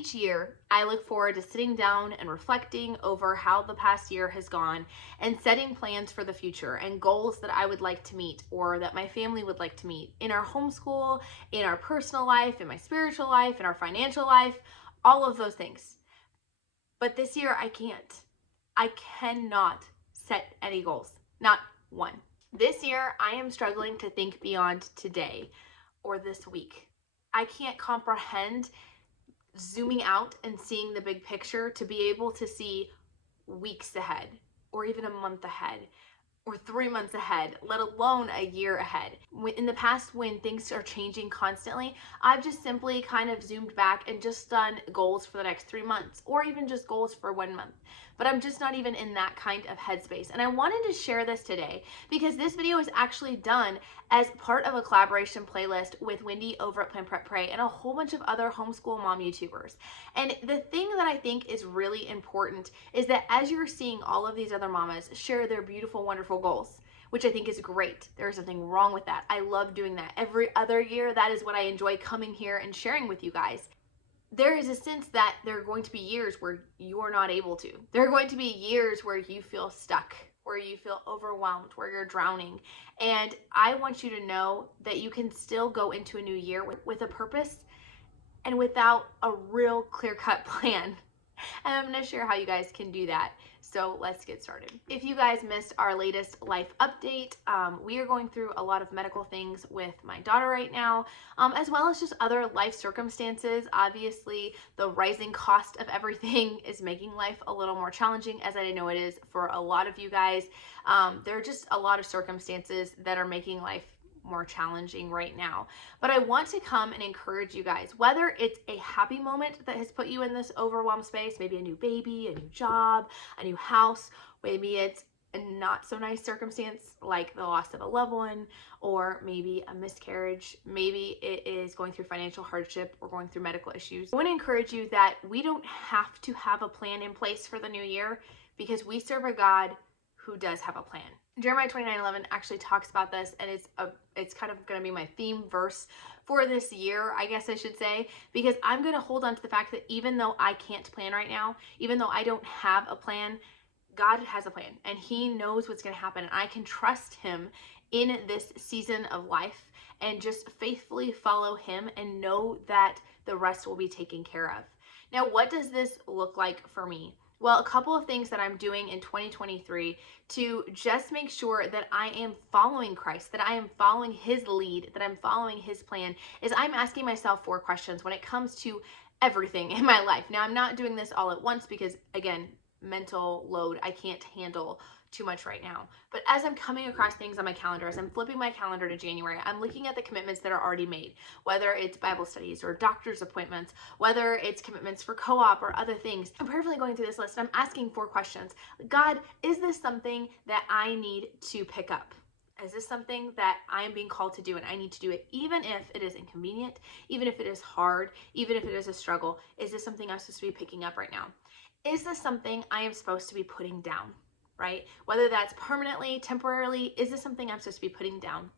Each year, I look forward to sitting down and reflecting over how the past year has gone and setting plans for the future and goals that I would like to meet or that my family would like to meet in our homeschool, in our personal life, in my spiritual life, in our financial life, all of those things. But this year, I can't. I cannot set any goals, not one. This year, I am struggling to think beyond today or this week. I can't comprehend zooming out and seeing the big picture to be able to see weeks ahead or even a month ahead or 3 months ahead, let alone a year ahead. In the past, when things are changing constantly, I've just simply kind of zoomed back and just done goals for the next 3 months or even just goals for 1 month. But I'm just not even in that kind of headspace. And I wanted to share this today because this video is actually done as part of a collaboration playlist with Wendy over at Plan Prep Pray and a whole bunch of other homeschool mom YouTubers. And the thing that I think is really important is that as you're seeing all of these other mamas share their beautiful, wonderful goals, which I think is great. There's nothing wrong with that. I love doing that. Every other year, that is what I enjoy coming here and sharing with you guys. There is a sense that there are going to be years where you're not able to. There are going to be years where you feel stuck, where you feel overwhelmed, where you're drowning. And I want you to know that you can still go into a new year with a purpose and without a real clear-cut plan. And I'm going to share how you guys can do that. So let's get started. If you guys missed our latest life update, we are going through a lot of medical things with my daughter right now, as well as just other life circumstances. Obviously, the rising cost of everything is making life a little more challenging, as I know it is for a lot of you guys. There are just a lot of circumstances that are making life more challenging right now. But I want to come and encourage you guys, whether it's a happy moment that has put you in this overwhelmed space, maybe a new baby, a new job, a new house, maybe it's a not so nice circumstance like the loss of a loved one, or maybe a miscarriage, maybe it is going through financial hardship or going through medical issues. I want to encourage you that we don't have to have a plan in place for the new year because we serve a God who does have a plan. Jeremiah 29:11 actually talks about this, and it's kind of going to be my theme verse for this year, I guess I should say, because I'm going to hold on to the fact that even though I can't plan right now, even though I don't have a plan, God has a plan, and He knows what's going to happen, and I can trust Him in this season of life and just faithfully follow Him and know that the rest will be taken care of. Now, what does this look like for me? Well, a couple of things that I'm doing in 2023 to just make sure that I am following Christ, that I am following His lead, that I'm following His plan, is I'm asking myself 4 questions when it comes to everything in my life. Now, I'm not doing this all at once because, again, mental load, I can't handle too much right now. But as I'm coming across things on my calendar, as I'm flipping my calendar to January, I'm looking at the commitments that are already made, whether it's Bible studies or doctor's appointments, whether it's commitments for co-op or other things. I'm prayerfully going through this list and I'm asking 4 questions. God, is this something that I need to pick up? Is this something that I am being called to do and I need to do it even if it is inconvenient, even if it is hard, even if it is a struggle? Is this something I'm supposed to be picking up right now? Is this something I am supposed to be putting down? Right? Whether that's permanently, temporarily, is this something I'm supposed to be putting down?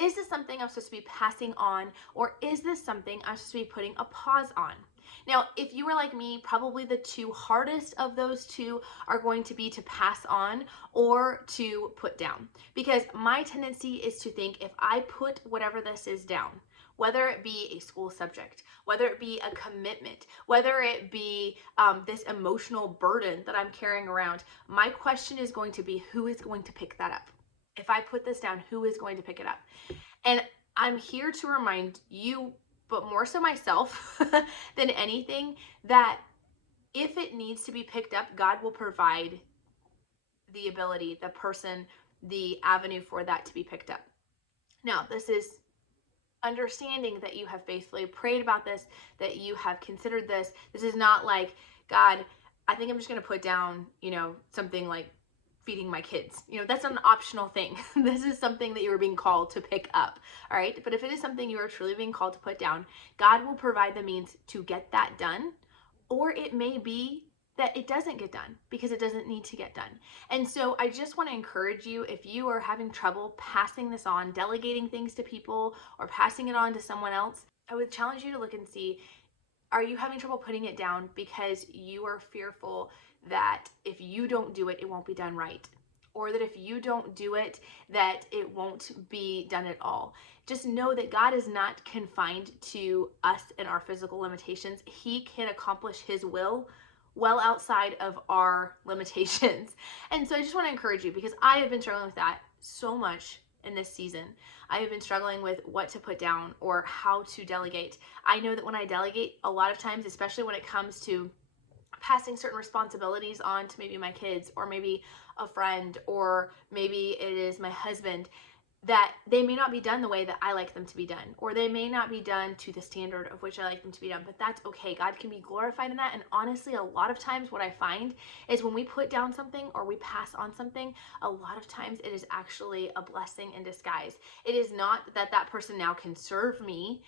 Is this something I'm supposed to be passing on? Or is this something I'm supposed to be putting a pause on? Now, if you were like me, probably the 2 hardest of those 2 are going to be to pass on or to put down. Because my tendency is to think if I put whatever this is down, whether it be a school subject, whether it be a commitment, whether it be this emotional burden that I'm carrying around, my question is going to be, who is going to pick that up? If I put this down, who is going to pick it up? And I'm here to remind you, but more so myself than anything, that if it needs to be picked up, God will provide the ability, the person, the avenue for that to be picked up. Now, this is understanding that you have faithfully prayed about this, that you have considered this. This is not like, God, I think I'm just going to put down, something like feeding my kids. That's an optional thing. This is something that you are being called to pick up. All right. But if it is something you are truly being called to put down, God will provide the means to get that done. Or it may be that it doesn't get done because it doesn't need to get done. And so I just want to encourage you, if you are having trouble passing this on, delegating things to people or passing it on to someone else, I would challenge you to look and see, Are you having trouble putting it down because you are fearful that if you don't do it, it won't be done right? Or that if you don't do it, that it won't be done at all? Just know that God is not confined to us and our physical limitations. He can accomplish His will well outside of our limitations. And so I just want to encourage you, because I have been struggling with that so much in this season. I have been struggling with what to put down or how to delegate. I know that when I delegate, a lot of times, especially when it comes to passing certain responsibilities on to maybe my kids or maybe a friend or maybe it is my husband, that they may not be done the way that I like them to be done, or they may not be done to the standard of which I like them to be done, but that's okay. God can be glorified in that. And honestly, a lot of times what I find is when we put down something or we pass on something, a lot of times it is actually a blessing in disguise. It is not that that person now can serve me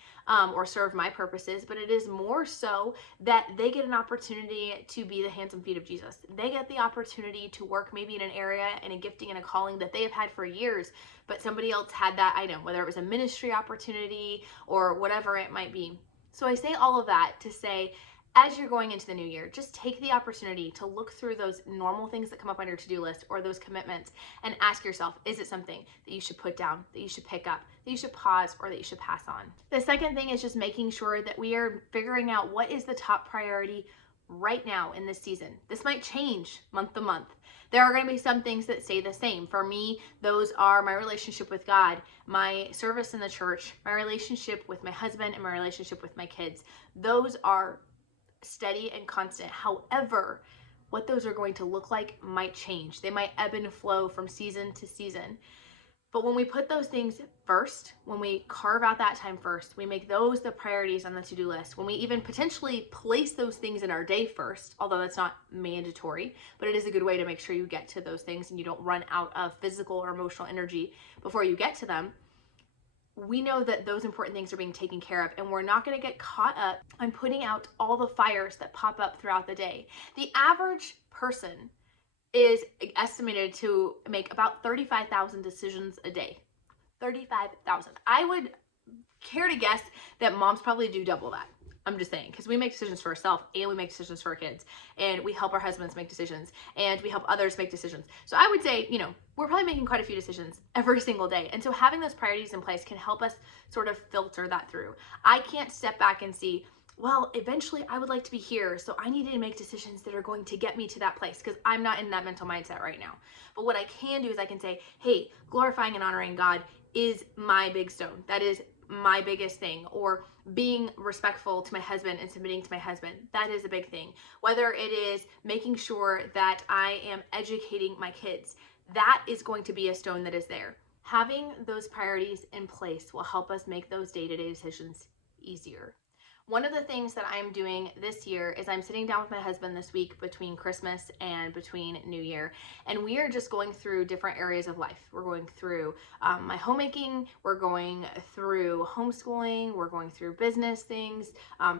or serve my purposes, but it is more so that they get an opportunity to be the hands and feet of Jesus. They get the opportunity to work maybe in an area and a gifting and a calling that they have had for years, but somebody else had that item, whether it was a ministry opportunity or whatever it might be. So I say all of that to say, as you're going into the new year, just take the opportunity to look through those normal things that come up on your to-do list or those commitments and ask yourself, is it something that you should put down, that you should pick up, that you should pause, or that you should pass on? The second thing is just making sure that we are figuring out what is the top priority right now in this season. This might change month to month. There are going to be some things that stay the same. For me, those are my relationship with God, my service in the church, my relationship with my husband, and my relationship with my kids. Those are steady and constant. However, what those are going to look like might change. They might ebb and flow from season to season. But when we put those things first, when we carve out that time first, we make those the priorities on the to-do list, when we even potentially place those things in our day first, although that's not mandatory, but it is a good way to make sure you get to those things and you don't run out of physical or emotional energy before you get to them, we know that those important things are being taken care of, and we're not going to get caught up on putting out all the fires that pop up throughout the day. The average person is estimated to make about 35,000 decisions a day. 35,000. I would care to guess that moms probably do double that. I'm just saying, because we make decisions for ourselves and we make decisions for our kids, and we help our husbands make decisions, and we help others make decisions. So I would say, we're probably making quite a few decisions every single day. And so having those priorities in place can help us sort of filter that through. I can't step back and see, well, eventually I would like to be here, so I need to make decisions that are going to get me to that place, because I'm not in that mental mindset right now. But what I can do is I can say, hey, glorifying and honoring God is my big stone. That is my biggest thing. Or being respectful to my husband and submitting to my husband, that is a big thing. Whether it is making sure that I am educating my kids, that is going to be a stone that is there. Having those priorities in place will help us make those day-to-day decisions easier. One of the things that I'm doing this year is I'm sitting down with my husband this week between Christmas and between New Year, and we are just going through different areas of life. We're going through my homemaking, we're going through homeschooling, we're going through business things,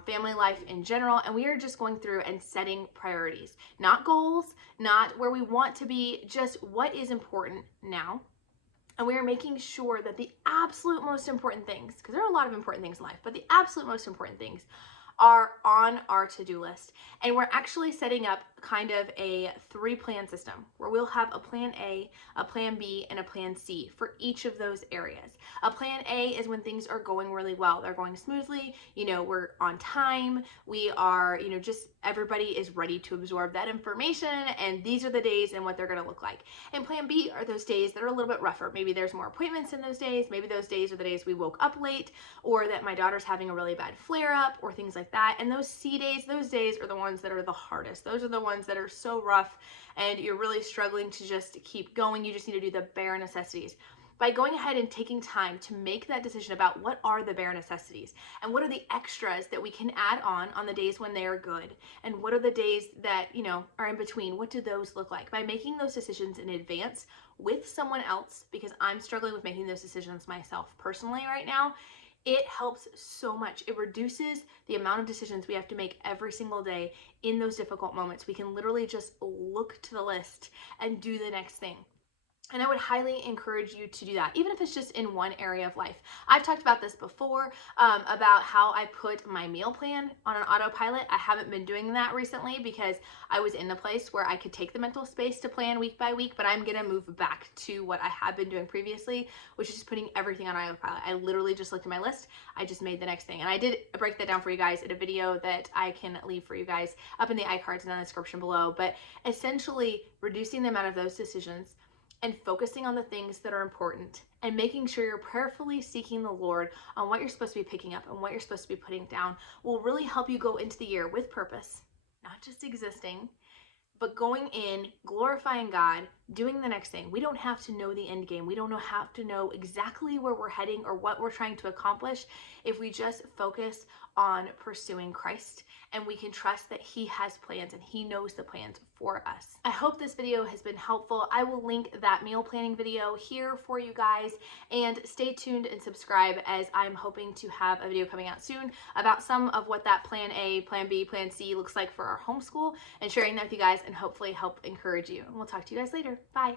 family life in general, and we are just going through and setting priorities. Not goals, not where we want to be, just what is important now. And we are making sure that the absolute most important things, because there are a lot of important things in life, but the absolute most important things are on our to-do list. And we're actually setting up kind of a 3-plan system where we'll have a plan A, a plan B, and a plan C for each of those areas. A plan A is when things are going really well. They're going smoothly, we're on time, we are, just everybody is ready to absorb that information, and these are the days and what they're going to look like. And plan B are those days that are a little bit rougher. Maybe there's more appointments in those days, maybe those days are the days we woke up late, or that my daughter's having a really bad flare-up, or things like that. And those C days, those days are the ones that are the hardest. Those are the ones that are so rough and you're really struggling to just keep going. You just need to do the bare necessities. By going ahead and taking time to make that decision about what are the bare necessities and what are the extras that we can add on the days when they are good, and what are the days that are in between, what do those look like? By making those decisions in advance with someone else, because I'm struggling with making those decisions myself personally right now, it helps so much. It reduces the amount of decisions we have to make every single day in those difficult moments. We can literally just look to the list and do the next thing. And I would highly encourage you to do that, even if it's just in one area of life. I've talked about this before, about how I put my meal plan on an autopilot. I haven't been doing that recently because I was in a place where I could take the mental space to plan week by week, but I'm going to move back to what I have been doing previously, which is just putting everything on autopilot. I literally just looked at my list. I just made the next thing. And I did break that down for you guys in a video that I can leave for you guys up in the iCards and in the description below. But essentially, reducing the amount of those decisions and focusing on the things that are important and making sure you're prayerfully seeking the Lord on what you're supposed to be picking up and what you're supposed to be putting down will really help you go into the year with purpose, not just existing, but going in, glorifying God, doing the next thing. We don't have to know the end game. We don't have to know exactly where we're heading or what we're trying to accomplish if we just focus on pursuing Christ, and we can trust that He has plans and He knows the plans for us. I hope this video has been helpful. I will link that meal planning video here for you guys, and stay tuned and subscribe, as I'm hoping to have a video coming out soon about some of what that plan A, plan B, plan C looks like for our homeschool, and sharing that with you guys and hopefully help encourage you. And we'll talk to you guys later. Bye.